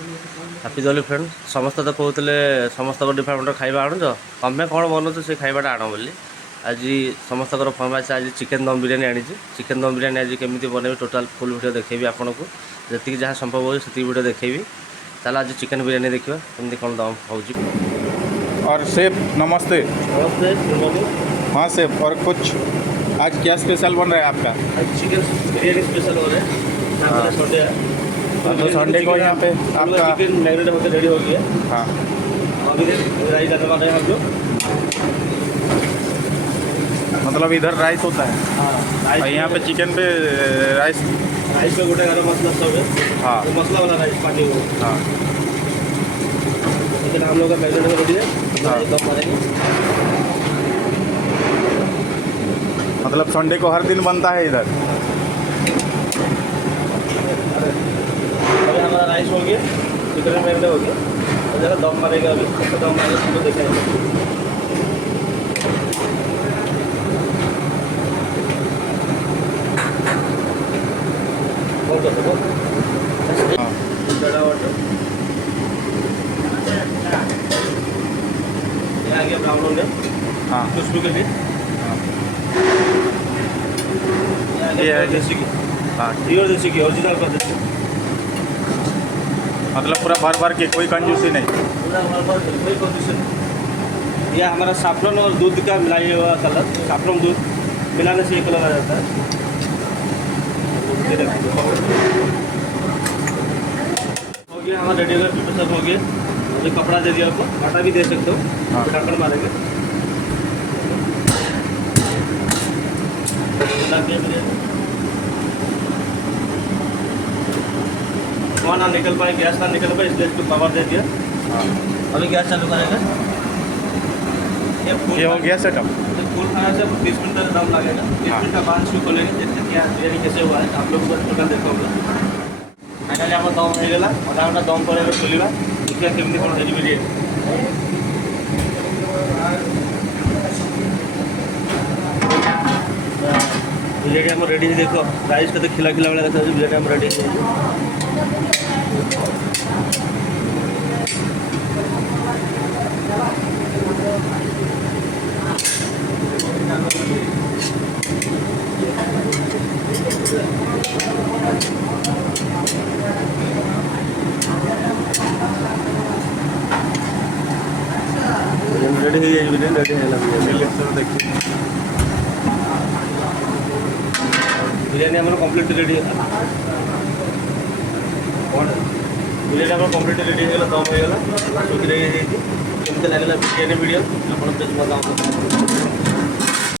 Happy ଦୋଲି friend ସମସ୍ତେ ତ କହୁଥିଲେ ସମସ୍ତଙ୍କ ଡିପାର୍ଟମେଣ୍ଟର ଖାଇବା ଆଣୁଛ, ତମେ କ'ଣ ବନଉଛ ସେ ଖାଇବାଟା ଆଣ ବୋଲି। ଆଜି ସମସ୍ତଙ୍କର ଫରମାଇଶ ଆଜି ଚିକେନ୍ ଦମ୍ ବିରିୟାନୀ ଆଣିଛି। ଚିକେନ୍ ଦମ୍ ବିରିୟାନୀ ଆଜି କେମିତି ବନେଇବି ଟୋଟାଲ୍ ଫୁଲ୍ ଭିଡ଼ିଓ ଦେଖେଇବି ଆପଣଙ୍କୁ, ଯେତିକି ଯାହା ସମ୍ଭବ ହେଉଛି ସେତିକି ଭିଡ଼ିଓ ଦେଖେଇବି। ତାହେଲେ ଆଜି ଚିକେନ୍ ବିରିୟାନୀ ଦେଖିବା କେମିତି କ'ଣ ଦମ୍ ହେଉଛି। और सेफ नमस्ते। नमस्ते। हाँ सेफ, और कुछ आज क्या स्पेशल बन रहा है आपका? आज चिकन बिरयानी स्पेशल हो रहा है। हाँ। संडे है तो संडे को यहाँ पे आपका चिकन मैरिनेट होकर रेडी हो गया। हाँ अभी राइस डालने वाले हैं हम लोग। मतलब इधर राइस होता है हाँ और यहाँ पे चिकन पे राइस। राइस में गोटे गरम मसाला सब है। हाँ तो मसाला वाला राइस पानी हो। हाँ लेकिन हम लोग का मैरिनेट में रेडी है। हाँ। दम मारेंगे। मतलब संडे को हर दिन बनता है इधर। अभी हमारा राइस हो गया, चिकन मैरिनेट हो गया, और जरा दम मारेगा। अभी तो दम मारेगा तो देखेंगे। हाँ बड़ा वाटर ये आ गया ब्राउन होने हाँ खुशबू के लिए। हाँ ये है देसी घी। हाँ प्योर देसी घी, ओरिजिनल का देसी। मतलब पूरा भर भर के, कोई कंजूसी नहीं। पूरा बराबर कोई कंडीशन नहीं। यह हमारा साफरन और दूध का मिलाया हुआ कलर, साफरन दूध मिलाने से ये कलर आ जाता है। ये देखिए हो गया हमारा रेडी हो गया, फिर सब हो गया। अभी कपड़ा दे दिया आपको, आटा भी दे सकते हो। हाँ। ढक्कन मारेंगे। वहाँ ना निकल पाए, गैस ना निकल पाए, इसलिए इसको पावर दे दिया। हाँ अभी गैस चालू करेंगे। ये हो गया सेटअप। फूल खाने से 20 मिनट तक दम लगेगा। 20 हाँ। मिनट का बाद इसको खोलेंगे, देखते हैं क्या बिरयानी कैसे हुआ है। आप लोग टोटल देखा होगा। फाइनली आम दम हो गला, अधा घंटा दम पर खोलिया। देखिए केमती कौन है बिरयानी। बिरयानी आम रेडी है। देखो राइस का तो खिला खिला वाला देखा, बिरयानी आम रेडी है। रेडी है बिरयानी, रेडी है देखिए बिरयानी आम कम्प्लीट रेडी है। बिरयानी आम कम्प्लीट रेडी है, दम हो गला। रेडी है। केमती लगे बिरयानी वीडियो आप प्लीज बताओ।